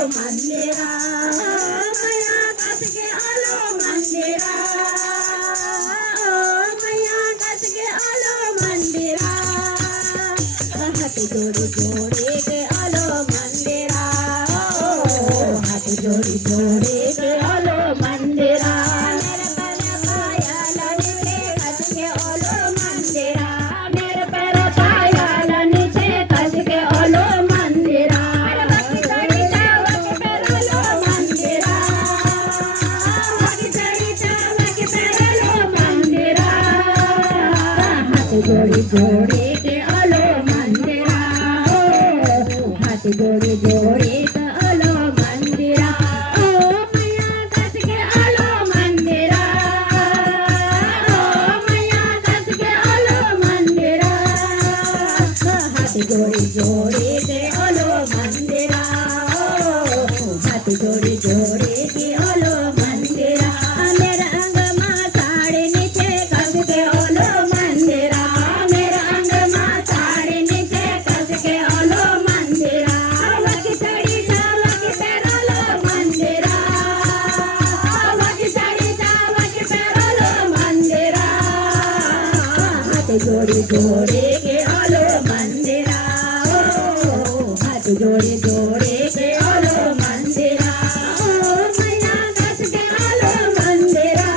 मंदिरा मैया कस के आलो मंदिरा मैया कस के आलो मंदिरा हाथ जोड़ी जोड़ी के आलो मंदिरा हाथ जोड़ी जोड़ी के आलो मंदिरा मेरे पैर पाया नीचे कस के आलो मंदिरा मेरे पैर पाया नीचे कस के आलो मंदिरा जोड़ी जोड़ी के आलो मंदिरा हाथ जोड़ी जोड़ी के आलो मंदिरा मैया कस के आलो मंदिरा मैया कस के आलो मंदिरा हाथ जोड़ी जोड़ी के आलो मंदिरा हाथ जोड़ी जोड़ी के आलो मंदिरा मेरा अंग मां साड़ी नीचे कस के आलो मंदिरा मेरा अंग मां साड़ी नीचे कस के आलो मंदिरा वकी साड़ी वकी पैरालो मंदिरा वकी साड़ी वकी पैरालो मंदिरा हाथ जोड़ी जोड़ी के आलो मंदिरा हाथ जोड़ी जोड़ी के आलो मंदिरा मैया कस के आलो मंदिरा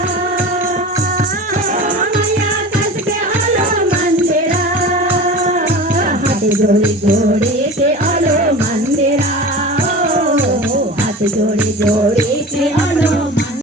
मैया कस के आलो मंदिरा हाथ जोड़ी जोड़ी